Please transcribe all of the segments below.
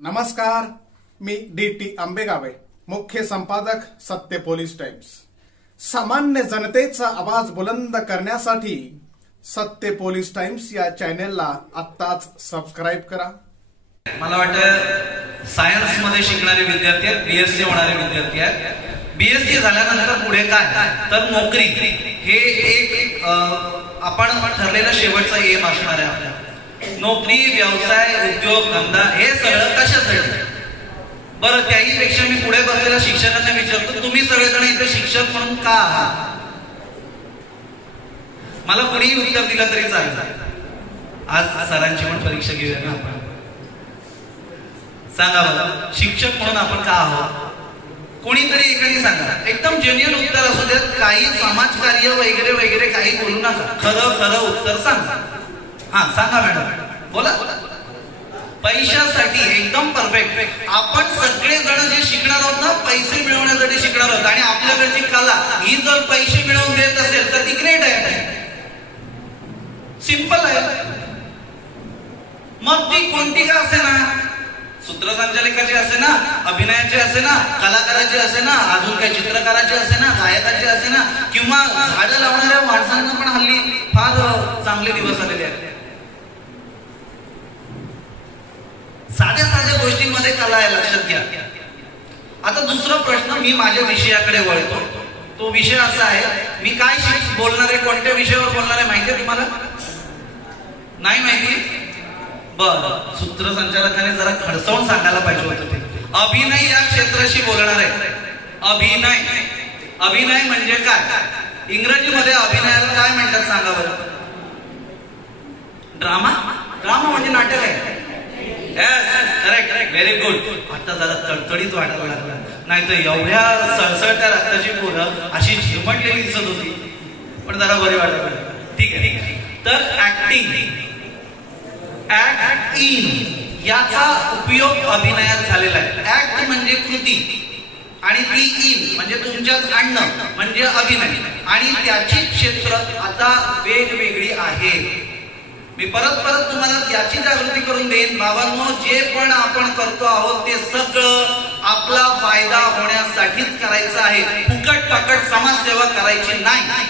नमस्कार, मी डी.टी. आंबेगावे, मुख्य संपादक सत्य पोलीस टाइम्स। सामान्य जनतेचा आवाज बुलंद करण्यासाठी सत्य पोलीस टाइम्स या चॅनेलला आत्ताच सबस्क्राइब करा। मला वाटतं सायन्स मध्ये शिकणारे विद्यार्थी आहेत, बीएससी होणारे विद्यार्थी आहेत। बीएससी झाल्यानंतर पुढे काय तर नोकरी हे एक आपण ठरलेला शेवटचा एम असणार आहे आपला। नोकरी, व्यवसाय, उद्योग, धंदा हे सगळं कशासाठी? बरं, त्याही पेक्षा मी पुढे बसलेल्या शिक्षकांना विचारतो, तुम्ही सगळेजण इथे शिक्षक म्हणून का आहात? मला कोणीही उत्तर दिलं तरी चालेल। आज सरांची पण परीक्षा घेऊया ना आपण। सांगा बरं, शिक्षक म्हणून आपण का आहोत? कोणीतरी एकाने सांगा, एकदम जेन्युइन उत्तर असू देत, काही समाजकार्य वगैरे वगैरे काही बोलू नका, खरं खरं उत्तर सांगा। हा सांगा मॅडम, बोला। पैशासाठी, एकदम परफेक्ट। आपण सगळे जण जे शिकणार आहोत ना, पैसे मिळवण्यासाठी शिकणार आहोत, आणि आपल्याकडची कला ही जर पैसे मिळवून देत असेल तर ती ग्रेट आहे, सिंपल आहे। मग ती कोणती का असे ना, सूत्रसंचालकाची असे ना, अभिनयाची असे ना, कलाकाराची असे ना, अजून काही चित्रकाराची असे ना, गायकाची असे ना, किंवा झाडं लावणाऱ्या माणसांना पण हल्ली फार चांगले दिवस आलेले आहेत। साध्या साध्या गोष्टींमध्ये कला आहे, लक्षात घ्या। आता दुसरा प्रश्न, मी माझ्या विषयाकडे वळतो। तो विषय असा आहे, मी काय बोलणार आहे, कोणत्या विषयावर बोलणार आहे माहिती आहे तुम्हाला? नाही माहिती? बर, सूत्रसंचालकाने जरा खडसावून सांगायला पाहिजे होतं ते। अभिनय या क्षेत्राशी बोलणार आहे। अभिनय, अभिनय म्हणजे काय? इंग्रजीमध्ये अभिनयाला काय म्हणतात सांगा बरं? ड्रामा। ड्रामा म्हणजे नाटक आहे। Correct, very good. आता जरा तडतडीत वाटायला लागला, नाही तर एवढ्या सळसळत्या रक्ताची पोरं अशी झिरमटलेली दिसत होती, पण जरा बरी वाटायला लागली। ठीक आहे, ठीक आहे। तर ऍक्टिंग, ऍक्ट इन याचा उपयोग अभिनयात झालेला आहे। ऍक्ट म्हणजे कृती, आणि ती इन म्हणजे तुमच्यात आणणं म्हणजे अभिनय, आणि त्याची क्षेत्र आता वेगवेगळी आहे। मी परत परत तुम्हाला याची जागृती करून देईन, बाबांनो, जे पण आपण करतो आहोत ते सगळं आपला फायदा होण्यासाठीच करायचं आहे। फुकट पाकट समाजसेवा करायची नाही,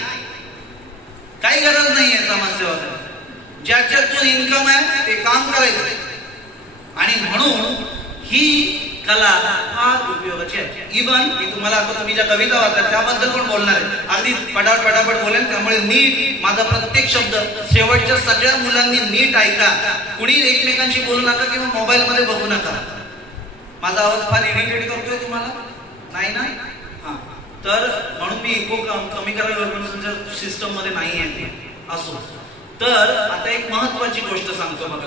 काही गरज नाहीये समाजसेवा करायची। ज्याच्यातून इन्कम आहे ते काम करायचं, आणि म्हणून ही कला फार उपयोगाची आहे। इव्हन मी तुम्हाला आता तुम्ही ज्या कविता वाचतात त्याबद्दल पण बोलणार आहे, अगदी पटापट बोलेन, त्यामुळे नीट माझा प्रत्येक शब्द शेवटच्या सगळ्या मुलांनी नीट ऐका। कुणी एकमेकांशी बोलू नका किंवा मोबाईल मध्ये बघू नका। माझा आवाज फार इरिटेट करतोय तुम्हाला? नाही ना? हा, तर म्हणून मी इको कमी करायला सिस्टम मध्ये नाही आहे असो। तर आता एक महत्वाची गोष्ट सांगतो बघा।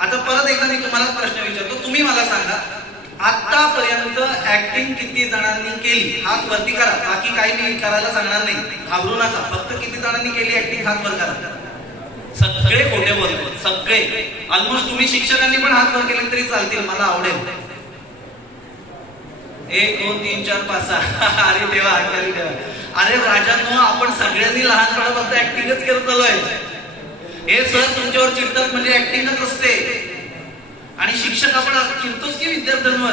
आता परत एकदा मी तुम्हाला प्रश्न विचारतो, तुम्ही मला सांगा, आतापर्यंत ऍक्टिंग किती जणांनी केली? हात वरती करा, बाकी काही मी करायला सांगणार नाही, घाबरू नका। फक्त किती जणांनी केली ऍक्टिंग, हात वर करा। सगळे खोटे बोलते, सगळे। ऑलमोस्ट तुम्ही शिक्षकांनी पण हात वर केले तरी चालतील, मला आवडेल। 1 2 3 4 5 6 अरे देवा, अरे राजांनो, आपण सगळ्यांनी लहानपणापासून ऍक्टिंगच करत आलोय। हे सर तुमच्यावर चिडतात म्हणजे ऍक्टिंगच असते, आणि शिक्षक आपण चिडतोच की विद्यार्थ्यांवर।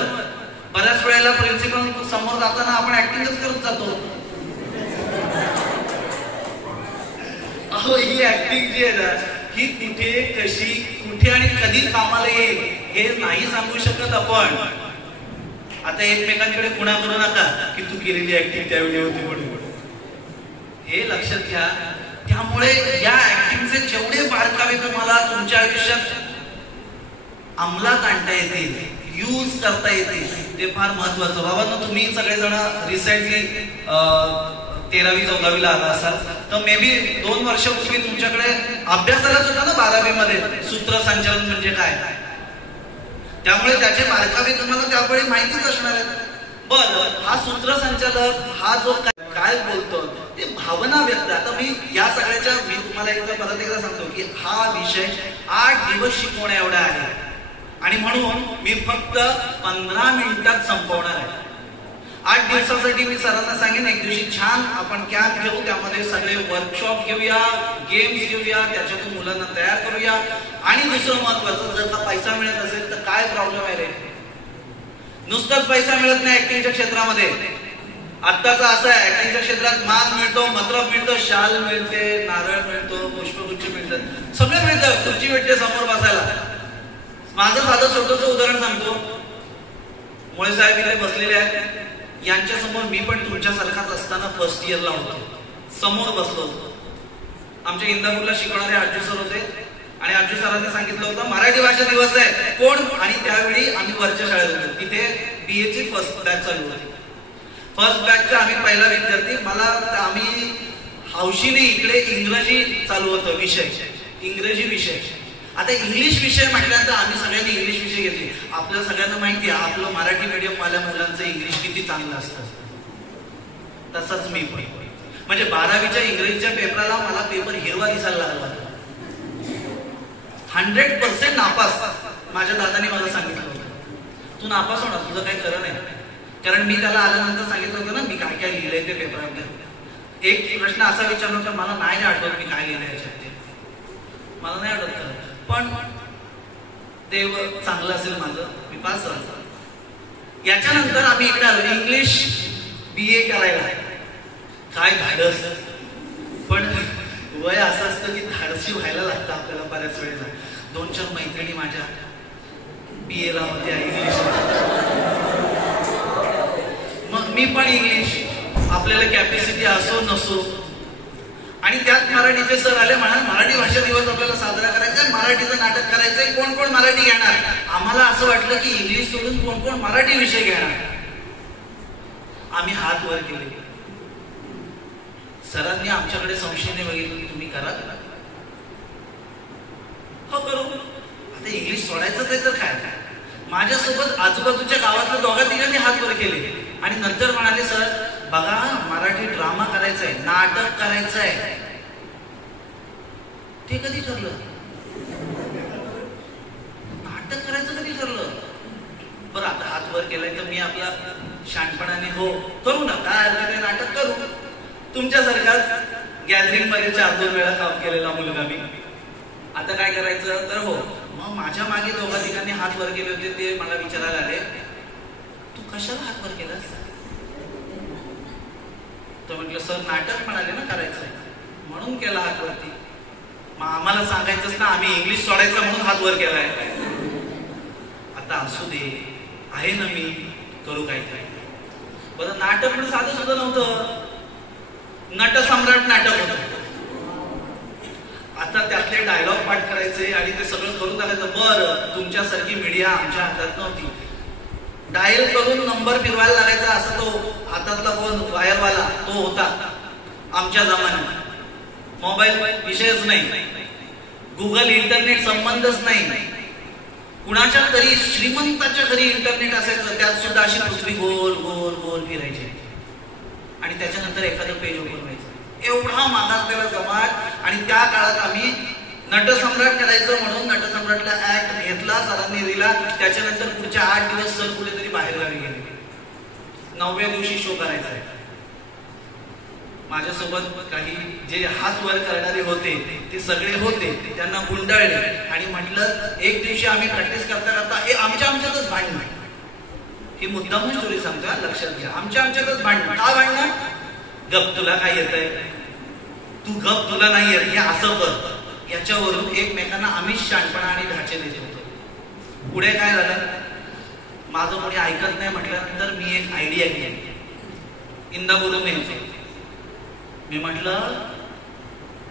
बऱ्याच वेळेला प्रिन्सिपल समोर जाताना आपण ऍक्टिंगच करत जातो। अहो, ही ऍक्टिंग जी आहे ना, ही कुठे, कशी, कुठे आणि कधी कामाला येईल हे नाही सांगू शकत आपण। आता एकमेकांकडे खुणा करू नका की तू केलेली ऍक्टिंग त्यावेळी होती म्हणून, हे लक्षात घ्या। त्यामुळे या ऍक्टिंगचे जेवढे बारकावे तुम्हाला तुमच्या आयुष्यात अंमलात आणता येतील, यूज करता येतील, ते फार महत्वाचं। बाबांनो, तुम्ही सगळेजण रिसेंटली 13वी 14वीला आला असाल, तर मे बी 2 वर्षापूर्वी तुमच्याकडे अभ्यासालाच होता ना 12वी मध्ये सूत्रसंचालन म्हणजे काय, त्यामुळे त्याचे बारकावे तुम्हाला त्यावेळी माहितीच असणार आहेत। बरं, हा सूत्रसंचालक हा जो काय बोलतो ते भावना व्यक्त। आता मी या सगळ्याच्या मी तुम्हाला परत एकदा सांगतो की हा विषय 8 दिवस शिकवण्या एवढा आहे, आणि म्हणून मी फक्त 15 मिनिटात संपवणार आहे। 8 दिवसासाठी मी सरांना सांगेन, एक दिवशी छान आपण कॅम्प घेऊ, त्यामध्ये सगळे वर्कशॉप घेऊया, गेम्स घेऊया, त्याच्यातून मुलांना तयार करूया, आणि दुसरं महत्वाचं, जर का पैसा मिळत असेल तर काय प्रॉब्लेम आहे रे? नुसताच पैसा मिळत नाही ऍक्टिंगच्या क्षेत्रामध्ये. आत्ताचा असं आहे, ऍक्टिंगच्या क्षेत्रात मान मिळतो, मतलब मिळतो, शाल मिळते, नारळ मिळतो, पुष्पगुच्छ मिळतात, सगळं मिळतं, खुर्ची भेटते समोर बसायला. माझं साधं छोटंसं उदाहरण सांगतो. मुळे साहेब इथे बसलेले आहेत, यांच्या समोर मी पण तुमच्यासारखाच असताना फर्स्ट इयरला होतो, समोर बसलो होतो. आमच्या इंदापूरला शिकवणारे आजू सर होते आणि आजू सरांनी सांगितलं होतं मराठी भाषा दिवस आहे कोण, आणि त्यावेळी आम्ही वरच्या शाळेत होतो, तिथे BA ची फर्स्ट बॅच चालू होती. फर्स्ट बॅचचा आम्ही पहिला विद्यार्थी. आम्ही हौशीने इकडे इंग्रजी चालू होतं विषय, इंग्रजी विषय. आता इंग्लिश विषय म्हटल्यानंतर आम्ही सगळ्यांनी इंग्लिश विषय घेतले. आपल्याला सगळ्यांना माहिती आहे आपलं मराठी मीडियम वाल्या मुलांचं इंग्लिश किती चांगलं असतं. तसंच मी पण, म्हणजे 12वीच्या इंग्रजीच्या पेपराला मला पेपर हिरवा दिसायला लागला. 100% नापास. माझ्या दादाने मला सांगितलं होतं तू नापास होणार, तुझं काही खरं नाही. कारण मी त्याला आल्यानंतर सांगितलं होतं ना मी काय काय लिहिलंय ते पेपरामध्ये. एक प्रश्न असा विचारला होता, मला नाही आठवत मी काय लिहिलंय याच्यात, मला नाही आठवत. पण देव चांगलं असेल माझं, मी पास झालो. याच्यानंतर आम्ही इकडे आलो इंग्लिश BA करायला. काय धाडस, पण वय असं असतं की धाडसी व्हायला लागतं आपल्याला बऱ्याच वेळेला. 2-4 मैत्रिणी माझ्या BA ला होत्या इंग्लिश, मग मी पण इंग्लिश, आपल्याला कॅपॅसिटी असो नसो. आणि त्यात मराठीचे सर आले, म्हणाल मराठी भाषा दिवस आपल्याला साजरा करायचा आहे, मराठीचं नाटक करायचंय, कोण कोण मराठी घेणार. आम्हाला असं वाटलं की इंग्लिश सोडून कोण कोण मराठी विषय घेणार. आम्ही हात वर केले. सरांनी आमच्याकडे संशयाने बघितलं, तुम्ही करा. हो करू. आता इंग्लिश सोडायचंच आहे तर काय. माझ्यासोबत आजूबाजूच्या गावातल्या 2-3 हात वर केले आणि नंतर म्हणाले, सर बघा मराठी ड्रामा करायचा आहे, नाटक करायचं आहे. ते कधी ठरलं? नाटक करायचं कधी ठरलं? बरं आता हात वर केलाय तर मी आपला शानपणाने हो करू ना, काय अर्थ नाटक करू. तुमच्यासारखाच गॅदरिंग मध्ये 4-2 वेळा काम केलेला मुलगा मी. आता काय करायचं तर हो. मग माझ्या मागे 2 हात वर केले होते, ते मला विचारायला आले, तू कशाला हात वर केलास? तर म्हटलं सर नाटक म्हणाले ना करायचंय म्हणून केला हात वरती. मग आम्हाला सांगायचंच ना आम्ही इंग्लिश सोडायचं म्हणून हात वर केलाय. आता असू दे, आहे ना मी, करू काय काय. बरं नाटक पण साधं सुद्धा नव्हतं, नटसम्राट नाटक होतं. आता त्यातले डायलॉग पाठ करायचे आणि ते सगळं करून टाकायचं. बरं तुमच्यासारखी मीडिया आमच्या हातात नव्हती. डायल करून नंबर फिरवायला लागायचा, असं तो हातातला फोन वायरवाला तो होता आमच्या जमान्यात. मोबाईल विषयच नाही, गुगल इंटरनेट संबंधच नाही. कुणाच्या तरी श्रीमंताच्या घरी इंटरनेट असायचं, त्यात सुद्धा अशी पृथ्वी गोल गोल गोल फिरायची आणि त्याच्यानंतर एखादं पेज ओपन व्हायचं. एवढा मागासलेला समाज. आणि त्या काळात आम्ही नटसम्राट करायचं म्हणून नटसम्राटला ऍक्ट घेतला, सरांनी दिला. त्याच्यानंतर पुढच्या 8 दिवस सर कुठेतरी बाहेर गावी गेले. 9व्या दिवशी शो करायचा आहे. माझ्यासोबत काही जे हात वर करणारे होते ते सगळे होते, त्यांना गुंडाळले आणि म्हटलं एक दिवशी आम्ही प्रॅक्टिस करता करता आमच्यातच भांडण. ही मुद्दाम स्टोरी सांगतो, लक्षात घ्या. आमच्यातच भांडण. का भांडण? गप तुला काय येतंय, तू गप तुला नाही येत, हे असं कर. याच्यावरून एकमेकांना आम्ही शाणपणा आणि ढाचे देत होतो. पुढे काय झालं, माझं कोणी ऐकत नाही म्हटल्यानंतर मी एक आयडिया केली. इंदापूरून यायचो. मी म्हटलं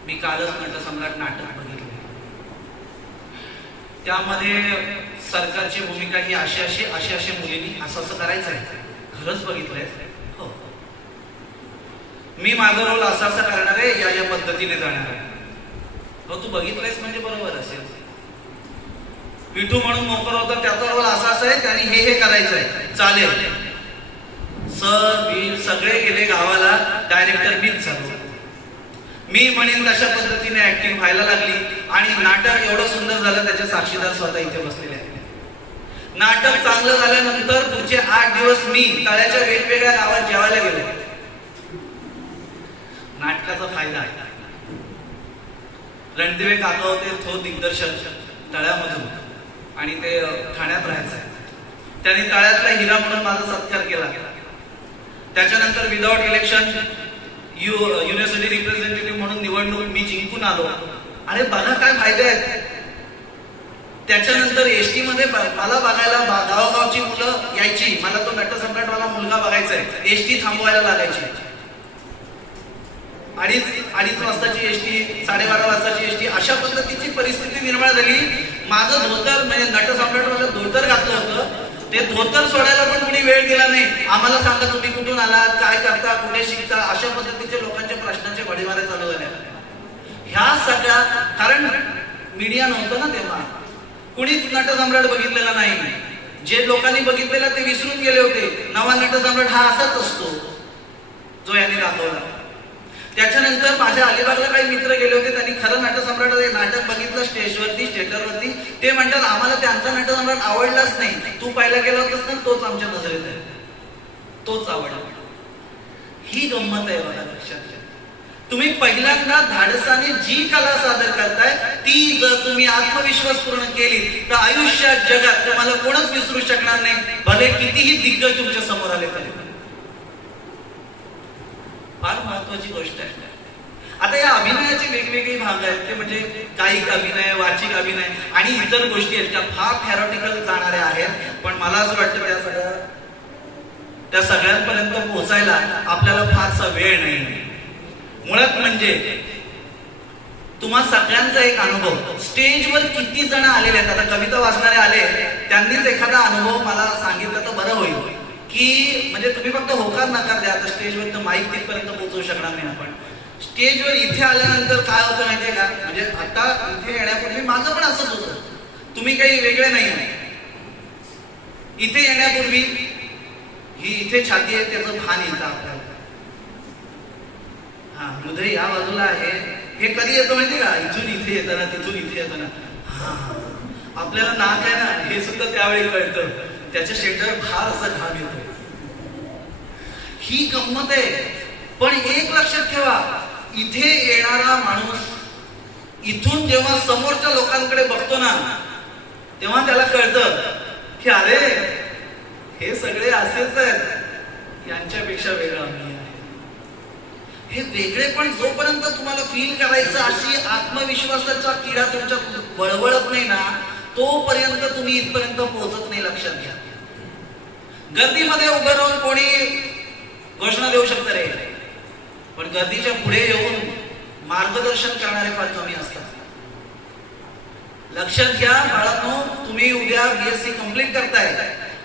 मी कालच नटसम्राट नाटक बघितलं, त्यामध्ये सरकारची भूमिका ही अशी मुलींनी असं करायचं आहे. खरंच बघितलंय? हो. मी माझा रोल असा करणार आहे, या पद्धतीने जाणार आहे. हो तू बघितलंयस म्हणजे बरोबर असेल. विठू म्हणून मोकर होता, त्याचा रोल असा आहे, त्याने हे करायचं आहे, चालेल. सर सगळे गेले गावाला, डायरेक्टर मीच झालो. मी म्हणेन तशा पद्धतीने ऍक्टिंग व्हायला लागली आणि नाटक एवढं सुंदर झालं, त्याचे साक्षीदार स्वतः इथे बसलेले आहेत. नाटक चांगलं झाल्यानंतर पुढचे 8 दिवस मी तळ्याच्या वेगवेगळ्या गावात जेवायला गेलो. नाटकाचा फायदा आहे. रणदिवे काका होते, तो दिग्दर्शक. तळ्यामधून, आणि ते ठाण्यात राहायचं. त्यांनी तळ्यातला हिरा म्हणून माझा सत्कार केला. त्याच्यानंतर विदाउट इलेक्शन युनिव्हर्सिटी रिप्रेझेंटेटिव्ह म्हणून निवडणूक मी जिंकून आलो. अरे बघा काय फायदे आहेत. त्याच्यानंतर एसटी मध्ये मला बघायला गावोगावची मुलं यायची. मला तो नटसम्राटवाला मुलगा बघायचा आहे. एसटी थांबवायला लागायची. अडीच वाजताची एसटी, 12:30 वाजताची एसटी, अशा पद्धतीची परिस्थिती निर्माण झाली. माझं धोतर म्हणजे नटसम्राटवाला धोतर घातलं होतं, ते धोतर सोडायला पण कुणी वेळ दिला नाही. आम्हाला सांगा तुम्ही कुठून आलात, काय करता, कुठे शिकता, अशा पद्धतीचे लोकांच्या प्रश्नांचे घडीमारे चालू झाले. ह्या सगळ्या, कारण मीडिया नव्हतं ना तेव्हा, कुणीच नटसम्राट बघितलेला नाही. जे लोकांनी बघितलेला ते विसरून गेले होते. नवा नटसम्राट हा असाच असतो जो यांनी दाखवला. त्याच्यानंतर माझ्या अलिबागला काही मित्र गेले होते, त्यांनी खरं नटसम्राट नाटक बघितलं स्टेजवरती, थिएटरवरती. ते म्हणतात आम्हाला त्यांचा नटसम्राट आवडलाच नाही. तू पाहिला गेला होतास ना, तोच आमच्या नजरेत आहे, तोच आवडला. ही गंमत आहे बघा. लक्षात घ्या, तुम्ही पहिल्यांदा धाडसाने जी कला सादर करताय ती जर तुम्ही आत्मविश्वास पूर्ण केली तर आयुष्यात, जगात तुम्हाला कोणच विसरू शकणार नाही, भले कितीही दिग्गज तुमच्या समोर आले तरी. फार महत्वाची गोष्ट आहे. आता या अभिनयाचे वेगवेगळे भाग आहेत, ते म्हणजे कायिक अभिनय, वाचिक अभिनय आणि इतर गोष्टी आहेत, त्या फार थेरॉटिकल जाणाऱ्या आहेत. पण मला असं वाटतं त्या सगळ्यांपर्यंत पोहोचायला आपल्याला फारसा वेळ नाही. मुळात म्हणजे तुम्हा सगळ्यांचा एक अनुभव, स्टेजवर किती जण आलेले आहेत. आता कविता वाचणारे आले, त्यांनीच एखादा अनुभव मला सांगितलं तर बरं होईल, की म्हणजे तुम्ही फक्त होकार नकार द्या. आता स्टेजवर तर माईक तिथपर्यंत पोहोचवू शकणार नाही आपण. स्टेजवर इथे आल्यानंतर काय होतं माहितीये का, म्हणजे आता इथे येण्यापूर्वी माझं पण असंच होतं. तुम्ही काही वेगळे नाही आहे. इथे येण्यापूर्वी ही इथे छाती आहे त्याचं भान येतं आपल्याला. हा, हृदय या बाजूला आहे. हे कधी येतं माहितीये का, इथून इथे येतं ना, तिथून इथे येतं ना. हा, आपल्याला नाक आहे ना, हे सुद्धा त्यावेळी कळतं. त्याच्या शेंड्यावर फार असा घाम येतो. ही गंमत आहे. पण एक लक्षात ठेवा, इथे येणारा माणूस इथून जेव्हा समोरच्या लोकांकडे बघतो ना, तेव्हा त्याला कळतं की अरे हे सगळे असेच आहेत, यांच्यापेक्षा वेगळा मी आहे. हे वेगळे पण जोपर्यंत तुम्हाला फील करायचं, अशी आत्मविश्वासाचा किडा तुमच्यात बळबळत नाही ना, तोपर्यंत तुम्ही इथपर्यंत पोहोचत नाही. लक्षात घ्या. गर्दीमध्ये उभं राहून कोणी घोषणा देऊ शकतं रे, पण गर्दीच्या पुढे येऊन मार्गदर्शन करणारे फार कमी असतात. लक्षात घ्या बाळांनो, तुम्ही उद्या BSc कंप्लीट करताय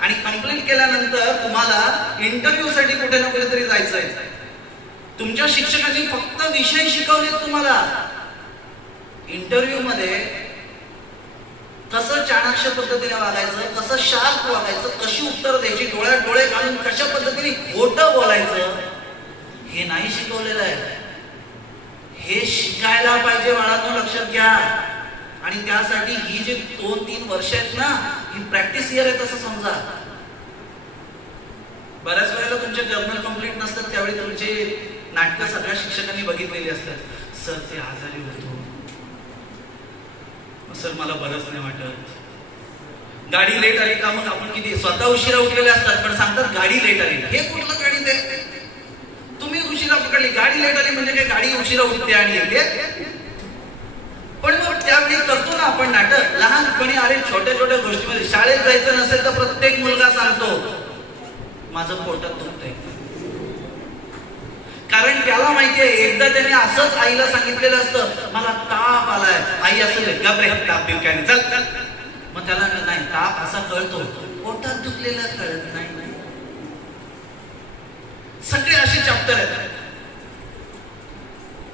आणि कंप्लीट केल्यानंतर तुम्हाला इंटरव्ह्यू साठी कुठे ना कुठेतरी जायचंय. तुमच्या शिक्षकांनी फक्त विषय शिकवलेत तुम्हाला. इंटरव्ह्यू मध्ये कसं चाणाक्ष पद्धतीने वागायचं, कसं शार्प वागायचं, कशी उत्तर द्यायची, डोळ्यात डोळे घालून कशा पद्धतीने खोटं बोलायचं, हे नाही शिकवलेलं आहे. हे शिकायला पाहिजे बाळांनो. लक्षात घ्या. आणि त्यासाठी ही जी 2-3 वर्ष आहेत ना, ही प्रॅक्टिस इयर आहे तसं समजा. बऱ्याच वेळेला तुमचे जर्नल कंप्लीट नसतात, त्यावेळी तुमचे नाटकं सगळ्या शिक्षकांनी बघितलेली असतात. सर ते आजारी होतो, सर मला बरंच नाही वाटत, गाडी लेट आली का, मग आपण किती स्वतः उशिरा उठलेले असतात पण सांगतात गाडी लेट आली. हे कुठलं गाडी ते, तुम्ही उशिरा पकडली, गाडी लेट आली म्हणजे काय गाडी उशिरा उठते आणि येते. पण मग त्यावेळी करतो ना आपण नाटक लहानपणी. अरे छोट्या छोट्या गोष्टीमध्ये, शाळेत जायचं नसेल तर प्रत्येक मुलगा सांगतो माझं पोटात दुखतंय, कारण त्याला माहितीये एकदा त्याने असंच आईला सांगितलेलं असतं मला ताप आलाय. आई असं घाबरे, ताप बिल काय नाही, चल. मग त्याला नाही, ताप असा कळतो, पोटात दुखलेला कळत नाही. सगळे असे चॅप्टर आहेत.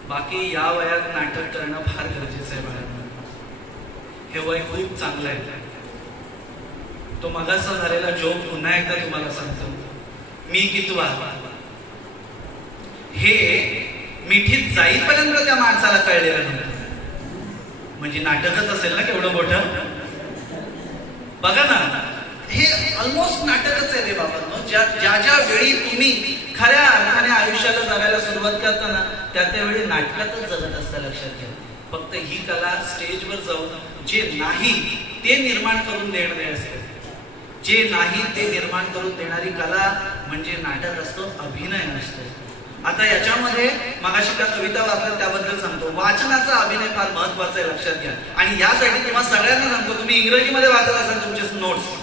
बाकी या वयात नाटक करणं फार गरजेचं आहे बाळांनो. हे वय खूप चांगलं आहे. तो मगाचा झालेला जोक पुन्हा एकदा तुम्हाला सांगतो. मी कितवा, हे मिठीत जाईपर्यंत त्या माणसाला कळलेलं नव्हतं. म्हणजे नाटकच असेल ना केवढं मोठं. बघा ना, हे ऑलमोस्ट नाटकच आहे रे बाबांनो. ज्या वेळी तुम्ही खऱ्या अर्थाने आयुष्याला जगायला सुरुवात करता ना, त्या वेळी नाटकातच जगत असता. लक्षात घ्या. फक्त ही कला स्टेजवर जाऊन जे नाही ते निर्माण करून देणे असते. जे नाही ते निर्माण करून देणारी कला म्हणजे नाटक असतो, अभिनय असतो. आता याच्यामध्ये मगाशी त्या कविता वाचल्या त्याबद्दल सांगतो. वाचनाचा अभिनय फार महत्वाचा आहे, लक्षात घ्या. आणि यासाठी तुम्हाला सगळ्यांना सांगतो, तुम्ही इंग्रजीमध्ये वाचत असाल तुमचे नोट्स,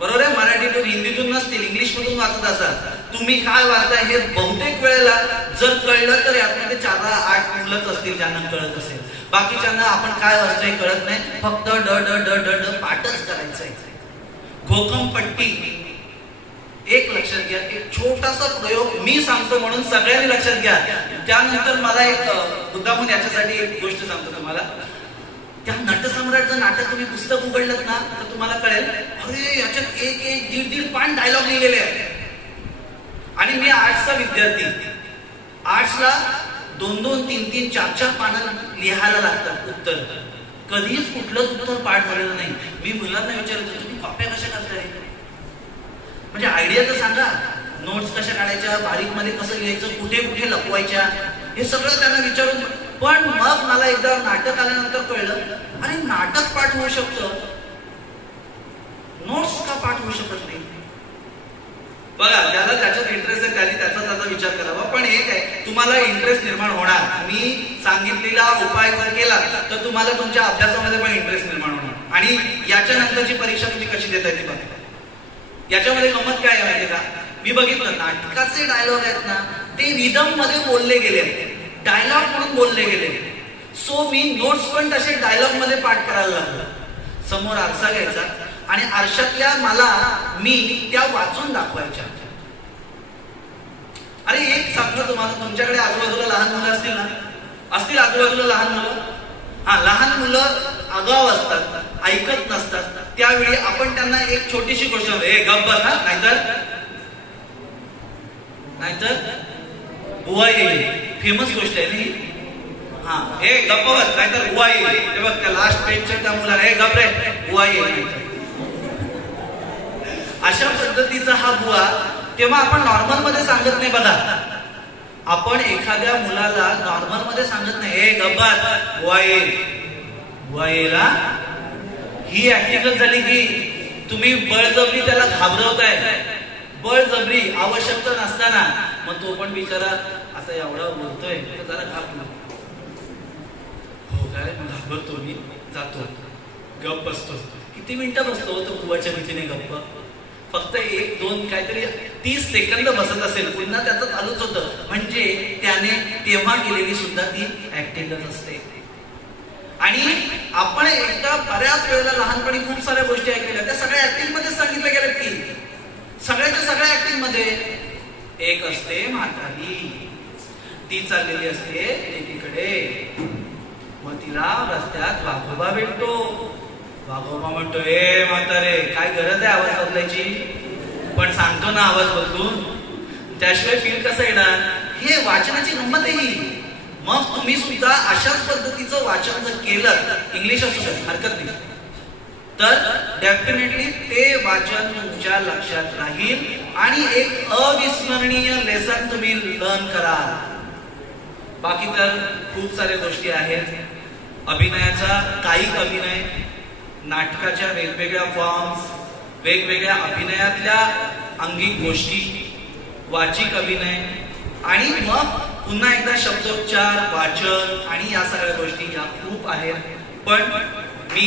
बरोबर आहे, मराठीतून हिंदीतून नसतील, इंग्लिश मधून वाचत असाल, तुम्ही काय वाचताय हे बहुतेक वेळेला जर कळलं तर यामध्ये 4-8 मुलंच असतील ज्यांना कळत असेल. बाकीच्यांना आपण काय वाचतोय कळत नाही, फक्त ड ड ड ड ड पाठच करायचंय. घोकमपट्टी एक लक्षात घ्या. एक छोटासा प्रयोग मी सांगतो म्हणून सगळ्यांनी लक्षात घ्या. त्यानंतर मला एक मुद्दामून याच्यासाठी एक गोष्ट सांगतो तुम्हाला. त्या नटसम्राटचं नाटक तुम्ही पुस्तक उघडलं ना तर तुम्हाला कळेल, अरे याच्यात 1-1, 1.5 डायलॉग लिहिलेले आहेत. आणि मी आर्ट्सचा विद्यार्थी, आर्ट्सला 2-2, 3-3, 4-4 पानं लिहायला लागतात उत्तर. कधीच कुठलंच उत्तर पाठ झालेलं नाही. मी मुलांना विचारतो, तुम्ही कॉप्या कशा करताय, म्हणजे आयडिया तर सांगा, नोट्स कशा काढायच्या, बारीक मध्ये कसं लिहायचं, कुठे कुठे लपवायच्या, हे सगळं त्यांना विचारून. पण मग मला एकदा नाटक आल्यानंतर कळलं, अरे नाटक पाठ होऊ शकतं, नोट्स का पाठ होऊ शकत नाही. बघा, ज्याला त्याच्यात इंटरेस्ट आहे त्याने त्याचा विचार करावा. पण एक आहे, तुम्हाला इंटरेस्ट निर्माण होणार. मी सांगितलेला उपाय जर केला तर तुम्हाला तुमच्या अभ्यासामध्ये पण इंटरेस्ट निर्माण होणार. आणि याच्या नंतरची परीक्षा तुम्ही कशी देताय ते बघा. याच्यामध्ये गमत काय आहे माहिती का, मी बघितलं नाटकाचे डायलॉग आहेत ना ते रिदम मध्ये बोलले गेले, डायलॉग म्हणून बोलले गेले. सो मी नोट्स पण तसे डायलॉग मध्ये पाठ करायला लागलो. समोर आरसा घ्यायचा आणि आरशातल्या मला मी त्या वाचून दाखवायच्या. अरे एक सांगतो तुम्हाला, तुमच्याकडे आजूबाजूला लहान मुलं असतील ना, असतील आजूबाजूला लहान मुलं, हा, लहान मुलं आगाव असतात, ऐकत नसतात. त्यावेळी आपण त्यांना एक छोटीशी गोष्ट, हे गप्प बस, नाहीतर बुवा येईल, फेमस गोष्ट आहे नाही, हा, हे गप्प बस नाहीतर बुवा येईल. ते बघ त्या लास्ट पेजच्या त्या मुलाला, हे गप्प रे, बुवा येईल. अशा पद्धतीचा हा बुवा तेव्हा आपण नॉर्मल मध्ये सांगत नाही. बघा, आपण एखाद्या मुलाला नॉर्मल मध्ये सांगत नाही, हे गप्प बस, बुवा येईल, बुवा येईल. ही ऍक्टिंगच झाली की तुम्ही बळजबरी त्याला घाबरवताय. बळजबरी आवश्यकता नसताना मग तो पण बिचारा आता एवढा बोलतोय तर जरा घाबरतो. हो काय, घाबरतो मी, जातो, गप्प बसतो. किती मिनिटं बसतो तो बुवाच्या भीतीने गप्प, फक्त 1-2 काहीतरी 30 सेकंद बसत असेल, पुन्हा त्याचं चालूच होतं. म्हणजे त्याने तेव्हा केलेली सुद्धा ती ऍक्टिंगच असते. आणि आपण एकदा बऱ्याच वेळेला लहानपणी खूप साऱ्या गोष्टी ऐकलेल्या, त्या सगळ्या ऍक्टिंग मध्ये सांगितल्या गेल्या की सगळ्याच्या सगळ्या ऍक्टिंग मध्ये. एक असते म्हातारी, ती चाललेली असते एकीकडे, मग तिला रस्त्यात वाघोबा भेटतो. वाघोबा म्हणतो, ए म्हातारे, काय गरज आहे आवाज बदलायची, पण सांगतो ना आवाज बदलून, त्याशिवाय फील कसं येणार. हे वाचनाची गंमत आहे ही. मग तुम्ही सुद्धा अशाच पद्धतीचं वाचन जर केलं, इंग्लिश असू शकत हरकत नाही, तर डेफिनेटली ते वाचन तुमच्या लक्षात राहील आणि एक अविस्मरणीय लेसन तुम्ही लर्न कराल. बाकी तर खूप साऱ्या गोष्टी आहेत. अभिनयाचा काही अभिनय, नाटकाच्या वेगवेगळ्या फॉर्म्स, वेगवेगळ्या अभिनयातल्या अंगिक गोष्टी, वाचिक अभिनय, आणि मग पुन्हा एकदा शब्दोच्चार, वाचन आणि या सगळ्या गोष्टी या खूप आहेत. पण मी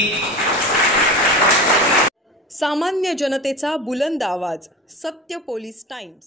सामान्य जनतेचा बुलंद आवाज, सत्य पोलीस टाइम्स.